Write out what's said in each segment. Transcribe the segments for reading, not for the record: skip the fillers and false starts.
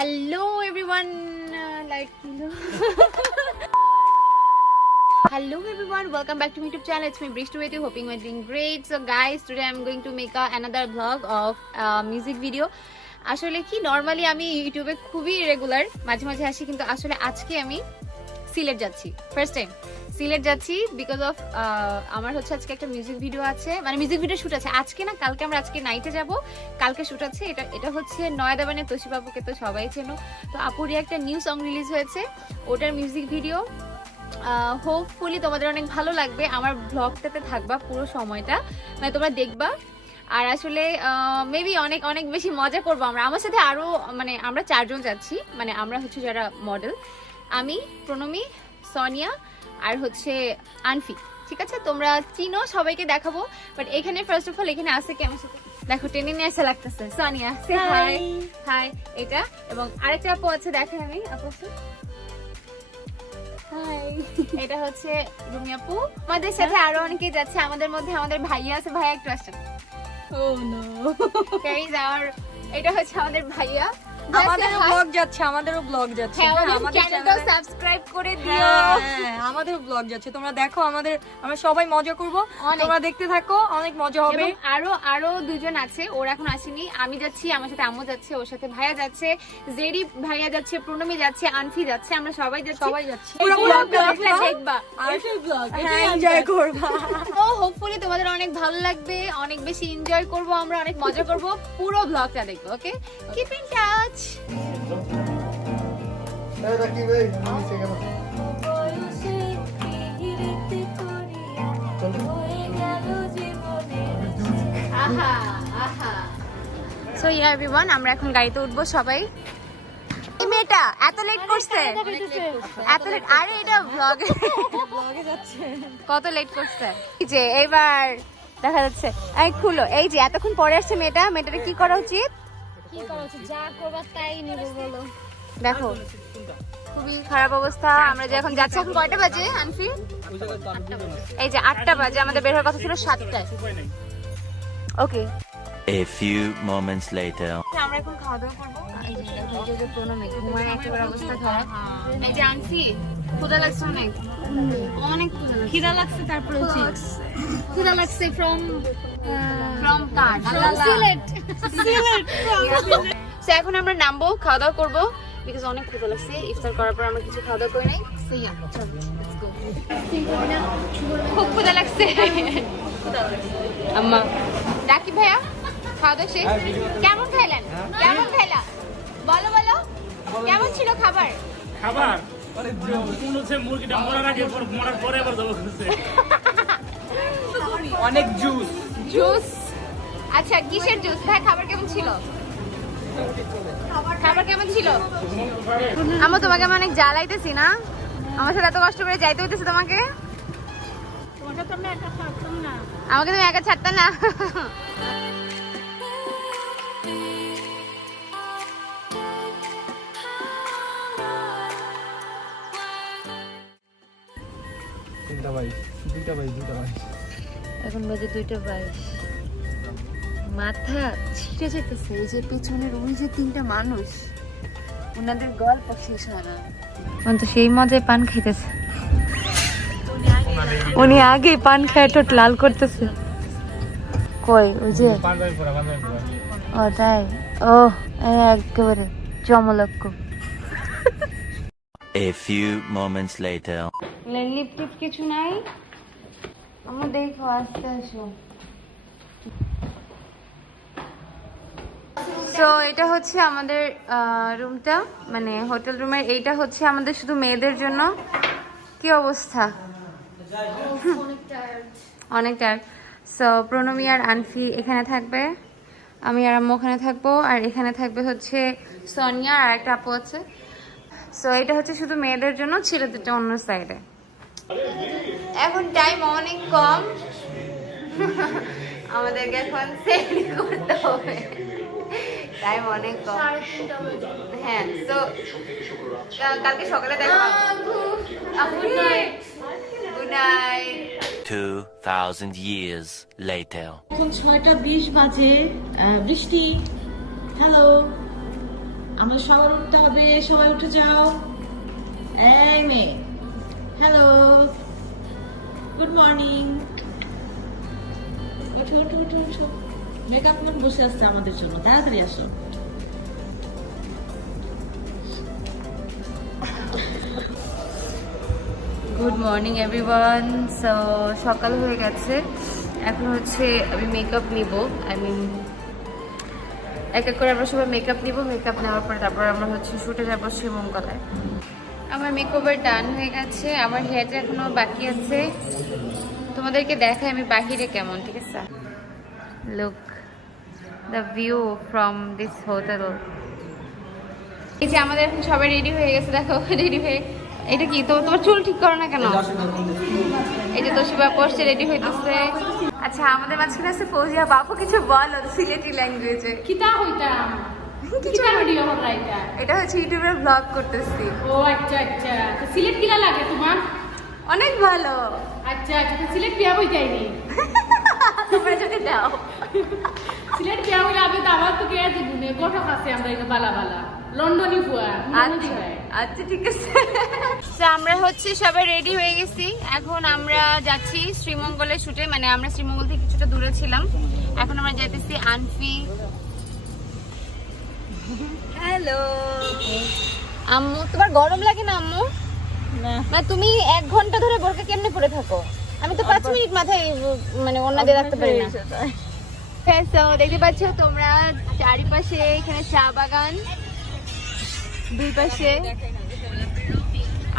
Hello everyone, hello everyone, welcome back to my YouTube channel. It's me Brishtu with you, hoping you're doing great. So guys, today I'm going to make another vlog of music video. আসলে কি normally আমি ইউটিউবে খুবই regular মাঝে মাঝে আসি, কিন্তু আসলে আজকে আমি সিলেট যাচ্ছি, ফার্স্ট টাইম সিলেট যাচ্ছি বিকজ অফ আমার হচ্ছে আজকে একটা মিউজিক ভিডিও আছে, মানে মিউজিক ভিডিও শুট আছে আজকে না কালকে। আমরা আজকে নাইটে যাব, কালকে শুট আছে। এটা হচ্ছে নয়দাবানের তোশিবাবুকে তো সবাই চেনো, তো আপুরই একটা নিউ সং রিলিজ হয়েছে, ওটার মিউজিক ভিডিও। হোপফুলি তোমাদের অনেক ভালো লাগবে, আমার ব্লগটাতে থাকবা পুরো সময়টা, মানে তোমরা দেখবা। আর আসলে মেবি অনেক অনেক বেশি মজা করবো আমরা। আমার সাথে আরো মানে আমরা 4 জন যাচ্ছি, মানে আমরা হচ্ছে যারা মডেল, আমি, প্রণমী, সোনিয়া আর হচ্ছে আনফি। ঠিক আছে, তোমরা চিনো, সবাইকে দেখাবো। বাট এখানে ফার্স্ট অফ অল এখানে আসে কি আমার সাথে দেখো টেনে নিয়ে আসা লাগতেছে। সোনিয়া সে হাই হাই, এটা এবং আরেকটা আপু আছে, দেখে আমি আপু হাই, এটা হচ্ছে রুমি আপু। আমাদের সাথে আরো অনেকে যাচ্ছে, আমাদের মধ্যে আমাদের ভাইয়া আছে, ভাইয়া একটু আসেন। Oh no. Carries our, এটা হচ্ছে আমাদের ভাইয়া, আমাদেরও ব্লগ যাচ্ছে, আমাদেরও ব্লগ যাচ্ছে। আমাদের চ্যানেলটা সাবস্ক্রাইব করে দিও। হ্যাঁ, আমাদেরও ব্লগ যাচ্ছে, তোমরা দেখো। আমরা সবাই মজা করব, তোমরা দেখতে থাকো, অনেক মজা হবে। আরো দুজন আছে, ওরা এখন আসেনি। আমি যাচ্ছি, আমার সাথে আম্মু যাচ্ছে, ওর সাথে ভাইয়া যাচ্ছে, জেরি ভাইয়া যাচ্ছে, প্রণমী যাচ্ছে, আনফি যাচ্ছে, আমরা সবাই যাচ্ছি। পুরো ব্লগটা দেখবা আর ব্লগ এনজয় করবা। ও হোপফুলি তোমাদের অনেক ভালো লাগবে, অনেক বেশি এনজয় করব আমরা, অনেক মজা করব। পুরো ব্লগটা দেখবো, okay? Keep in touch. So yeah everyone, আমরা এখন গাড়িতে উঠবো সবাই। এই মেয়েটা এত লেট করছে, এত লেট। আরে এটা ব্লগে যাচ্ছে, কত লেট করছে। এই যে এবার দেখা যাচ্ছে, এই খুলো, এই যে এতক্ষণ পরে আসছে মেয়েটা। মেয়েটার কি করা উচিত? যা করবা তাই নিব বলো। দেখো খুবই খারাপ অবস্থা। আমরা যে এখন যাচ্ছি, এখন কয়টা বাজে আনফি? এই যে 8টা বাজে, আমাদের বের হওয়ার কথা ছিল 7টায়। ওকে, A few moments later. আমরা এখন খাওয়া দাওয়া করবো। এই যে দেখো, এই যে প্রণমী ঘুমায়, একেবারে অবস্থা খারাপ। এই যে আনফি ক্ষুধা লাগছে, অনেক অনেক খিদা লাগছে, তারপরে ক্ষুধা লাগছে ফ্রম কার? সিলেট। সো এখন আমরা নামবো, খাওয়া দাওয়া করবো, বিকজ অনেক ক্ষুধা লাগছে। ইফতার করার পর আমরা কিছু খাওয়া দাওয়া করি নাই। খুব ক্ষুধা লাগছে আম্মা। রাকিব ভাইয়া খাওয়া দাওয়া শেষ? কেমন খাইলেন? কেমন খাইলা বলো বলো, কেমন ছিল খাবার? খাবার মুরগিটা মরার আগে মরার পরে আবার জল করছে, অনেক জুস। জুস? আচ্ছা, কিসের জুস ভাই? খাবার কেমন ছিল? খাবার কেমন ছিল? আমি তোমাকে আমি অনেক জ্বালাইতেছি না? আমার সাথে এত কষ্ট করে যাইতে হইতেছে তোমাকে? আমাকে তুমি একা ছাড়তে না। এখন বাজে 2:22, মাথা ছিঁড়ে যেতেছে। এই যে পেছনের ওই যে 3টা মানুষ, ওনাদের গল্প শেষ হয় না। তো সেই মজায় পান খাইতেছে, উনি আগে পান খায় ঠোঁট লাল করতেছে। কই ওই যে, ও তাই, ও একেবারে চমলক্ষ। A few moments later. লিপটিপ কিছু নাই? আমরা দেখো, আসতে আসো। সো এটা হচ্ছে আমাদের রুমটা, মানে হোটেল রুমের। এইটা হচ্ছে আমাদের শুধু মেয়েদের জন্য। কি অবস্থা, অনেক টায়ার্ড। সো প্রণমী আর আনফি এখানে থাকবে, আমি আর আম্মু ওখানে থাকবো, আর এখানে থাকবে হচ্ছে সোনিয়া আর একটা আপু আছে। সো এটা হচ্ছে শুধু মেয়েদের জন্য, ছেলেদেরটা অন্য সাইডে। এখন টাইম অনেক কম, আমাদেরকে এখন সেট করতে হবে, টাইম অনেক কম। হ্যাঁ, তো কালকে সকালে দেখা হবে। Good night. 2000 years later. এখন 6:20 বাজে। বৃষ্টি, হ্যালো। আমাদের সবার উঠতে হবে, সবাই উঠে যাও। এই মেয়ে, হ্যালো, গুড মর্নিং। ওঠো ওঠো ওঠো ওঠো, মেকআপ ম্যান বসে আসছে আমাদের জন্য, তাড়াতাড়ি আসো। Good morning everyone. সো সকাল হয়ে গেছে, এখন হচ্ছে আমি মেকআপ নিব। আই মিন এক এক করে আমরা সবাই মেকআপ নিব। মেকআপ নেওয়ার পরে তারপর আমরা হচ্ছে শুটে যাবো শ্রীমঙ্গলায়। আমার মেকওভার ডান হয়ে গেছে, আমার হেয়ারটা এখনো বাকি আছে। তোমাদেরকে দেখাই আমি বাহিরে কেমন, ঠিক আছে? Look the view from this hotel. এই যে আমাদের এখন সবাই রেডি হয়ে গেছে, দেখো রেডি হয়ে। এটা কি তোমার চুল ঠিক করো না কেন? এই যে তোশিবা পড়ছে, রেডি হইতেছে। আচ্ছা, আমাদের মাঝখানে আছে ফৌজিয়া। বাপু কিছু বলো সিলেটি ল্যাঙ্গুয়েজে। কিতা হইতাম কিতা ভিডিও হল রাইতা। এটা হচ্ছে ইউটিউবে ব্লগ করতেছি। ও আচ্ছা আচ্ছা, তো সিলেট কিলা লাগে তোমার? অনেক ভালো। আচ্ছা আচ্ছা, তো সিলেট বিয়া হই যায়নি? তোমরা যদি দাও সিলেট বিয়া হইলে আমি তো আমার তো কে জীবনে কটক আছে আমরা এটা বালা বালা লন্ডনি ফুয়া। আচ্ছা আচ্ছা ঠিক আছে। তো আমরা হচ্ছে সবাই রেডি হয়ে গেছি, এখন আমরা যাচ্ছি শ্রীমঙ্গলের শুটে। মানে আমরা শ্রীমঙ্গল থেকে কিছুটা দূরে ছিলাম, এখন আমরা যাইতেছি আনফি। হ্যালো আম্মু, তোমার গরম লাগে না আম্মু? না, তুমি 1 ঘন্টা ধরে বোরকা কেমনে পরে থাকো? আমি তো 5 মিনিট মাথায় মানে ওন্না দিয়ে রাখতে পারি না। হ্যাঁ, তো দেখতে পাচ্ছ তোমরা চারিপাশে এখানে চা বাগান, দুই পাশে।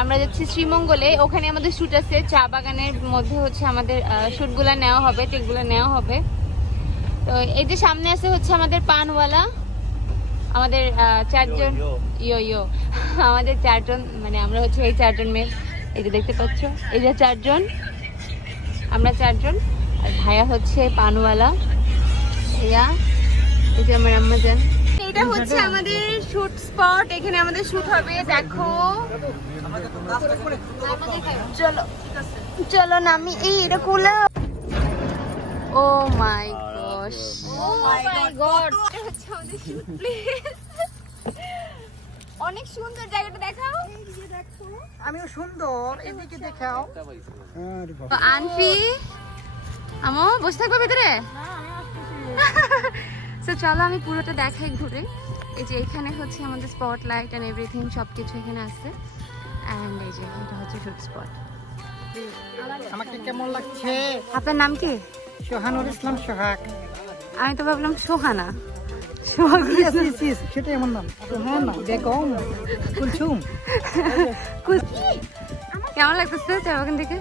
আমরা যাচ্ছি শ্রীমঙ্গলে, ওখানে আমাদের শুট আছে। চা বাগানের মধ্যে হচ্ছে আমাদের শুটগুলো নেওয়া হবে, টেকগুলো নেওয়া হবে। তো এই যে সামনে আছে হচ্ছে আমাদের পানওয়ালা, আমাদের 4 জন ইয়ো আমাদের 4 জন, মানে আমরা হচ্ছে এই 4 জন মেয়ে। এই যে দেখতে পাচ্ছ, এই যে 4 জন, আমরা 4 জন। আর ভাইয়া হচ্ছে পানওয়ালা, ভাইয়া এই যে আমার আম্মা জান। এটা হচ্ছে আমাদের শুট স্পট, এখানে আমাদের শুট হবে। দেখো চলো চলো নামি। এই এটা কোলা। ও মাই গশ, ও মাই গড, এটা হচ্ছে আমাদের শুট প্লেস। অনেক সুন্দর জায়গাটা, দেখাও। আমিও সুন্দর, এদিকে দেখাও। আনফি আমো বসে থাকবে ভিতরে। তো চলো আমি পুরোটা দেখাই ঘুরে। এই যে এখানে হচ্ছে আমাদের স্পট লাইট এন্ড এভরিথিং, সবকিছু এখানে আছে। এন্ড এই যে এটা হচ্ছে শুট স্পট। আমাকে কেমন লাগছে? আপনার নাম কি? সোহানুর ইসলাম সোহাগ। আমি তো ভাবলাম সোহানা। সেটাই আমার নাম। সোহানা বেগম কুলসুম। কেমন লাগতেছে চা বাগান থেকে?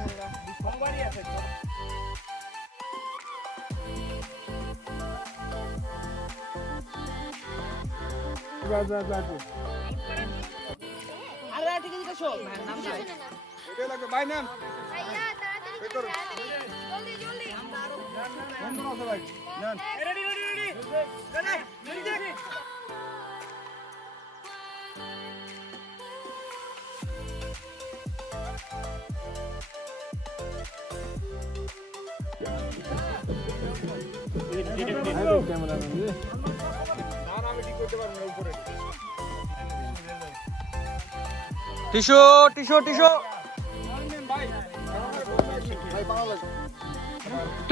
টিস্যু টিস্যু টিস্যু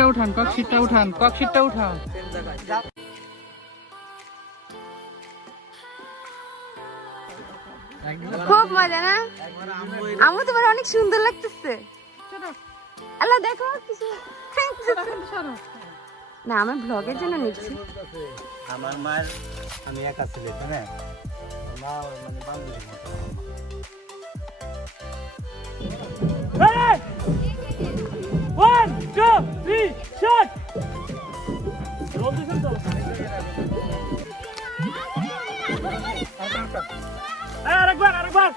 উঠান, ককশিটটা উঠান, ককশিটটা উঠান। খুব মজা না? আমার তোমার অনেক সুন্দর লাগতেছে। আল্লাহ দেখো কিছু না, আমার ব্লগের জন্য নিচ্ছি। আমার মায়ের, আমি একা ছেলে, হ্যাঁ মা মানে বান্ধবীর মতো। One, two, three, shot! Roll this one, আরেকবার।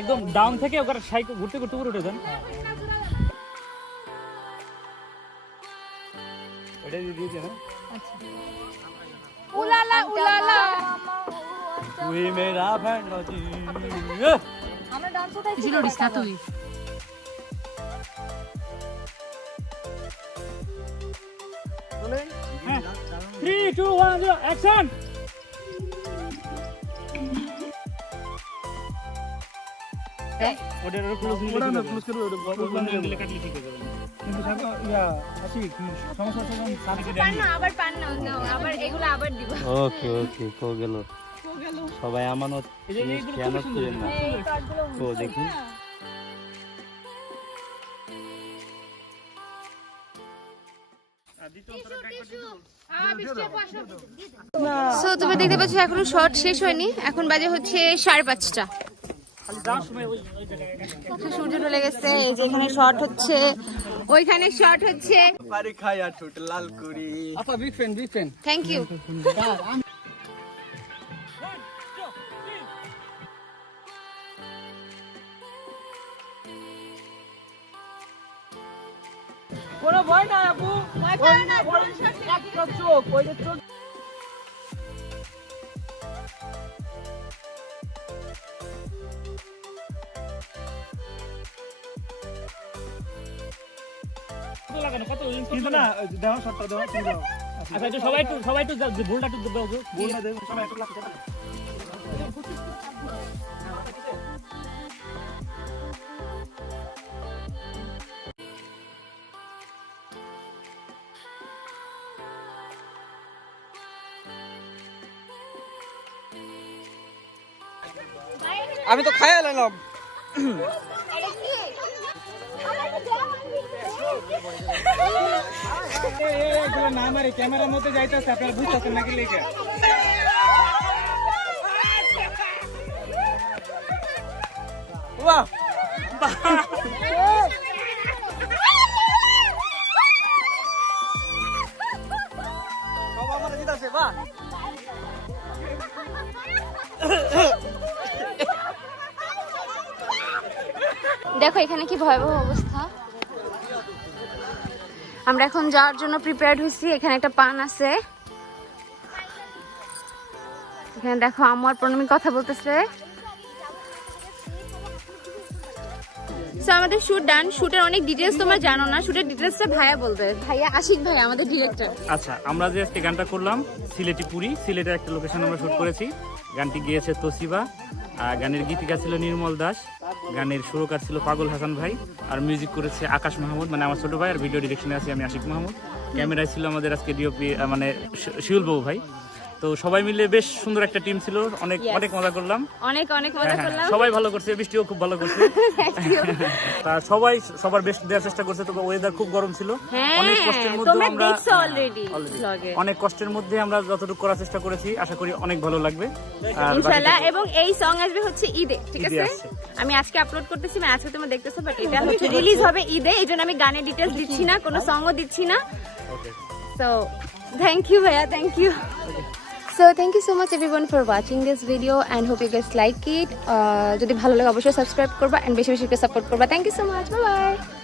একদম ডাউন থেকে ওখানে সাইকেল ঘুরতে ঘুরতে উপরে উঠে যান। এটা দিয়ে দিয়েছে না? উলালা উলালা তুই মেরা ফ্যান্টাসি। আমরা ডান্স উঠাই ছিল ডিসনা তুই। Three, 2 1 0 অ্যাকশন ওটা ক্লোজ নিলে ওটা না ক্লোজ করে ওটা নিলে কাটলে ঠিক হয়ে যাবে কিন্তু ইয়া আসি সমস্যা হচ্ছে পান না আবার পান না আবার এগুলো আবার দিব ওকে ওকে কো গেল সবাই আমানত জিনিস খেয়ানত করেন না তো দেখুন সো তুমি দেখতে পাচ্ছ এখনো শর্ট শেষ হয়নি এখন বাজে হচ্ছে 5:30 সূর্য ঢলে গেছে এই যে এখানে শর্ট হচ্ছে ওইখানে শর্ট হচ্ছে পারি খায়া ঠোঁট লাল করি আচ্ছা বিগ ফ্যান থ্যাংক ইউ কোনো ভয় নাই আপু একটা চোখ ওই যে চোখ লাগানো কত কিন্তু না দাও শটটা দাও তুমি দাও আচ্ছা একটু সবাই একটু ভুলটা একটু দাও বলটা দেব সবাই একটু লাগছে আমি তো খায়া এলাম এগুলো না মারি ক্যামেরার মধ্যে যাইতেছে আপনারা বুঝতেছেন নাকি লেগে বাহ সব আমার জিতাছে বাহ দেখো এখানে কি ভয়াবহ অবস্থা আমরা এখন যাওয়ার জন্য প্রিপেয়ার্ড হইছি এখানে একটা পান আছে এখানে দেখো আমার প্রণামী কথা বলতেছে সো আমাদের শুট ডান শুটের অনেক ডিটেইলস তোমরা জানো না শুটের ডিটেইলসটা ভাইয়া বলবে ভাইয়া আশিক ভাই আমাদের ডিরেক্টর আচ্ছা আমরা যে আজকে গানটা করলাম সিলেটি পুরী সিলেটের একটা লোকেশন আমরা শুট করেছি গানটি গেয়েছে তোসিবা গানের গীতিকা ছিল নির্মল দাস গানের সুরকার ছিল পাগল হাসান ভাই আর মিউজিক করেছে আকাশ মাহমুদ মানে আমার ছোট ভাই আর ভিডিও ডিরেকশনে আছি আমি আশিক মাহমুদ ক্যামেরায় ছিল আমাদের আজকে ডিওপি মানে শিউল বাবু ভাই তো সবাই মিলে বেশ সুন্দর একটা টিম ছিল অনেক অনেক মজা করলাম অনেক মজা করলাম সবাই ভালো করছে বৃষ্টিও খুব ভালো করছে তা সবাই সবার বেস্ট দেওয়ার চেষ্টা করছে তবে ওয়েদার খুব গরম ছিল অনেক কষ্টের মধ্যে আমরা অনেক কষ্টের মধ্যে আমরা যতটুকু করার চেষ্টা করেছি আশা করি অনেক ভালো লাগবে ইনশাআল্লাহ এবং এই সং আসবে হচ্ছে ঈদে ঠিক আছে আমি আজকে আপলোড করতেছি মানে আজকে তোমরা দেখতেছো বাট এটা হচ্ছে রিলিজ হবে ঈদে এইজন্য আমি গানের ডিটেইলস দিচ্ছি না কোনো সংও দিচ্ছি না সো থ্যাংক ইউ ভাইয়া thank you So thank you so much everyone for watching this video and hope you guys like it. যদি ভালো লাগে অবশ্যই সাবস্ক্রাইব করবা and বেশি বেশি করে সাপোর্ট করবা. Thank you so much. Bye bye.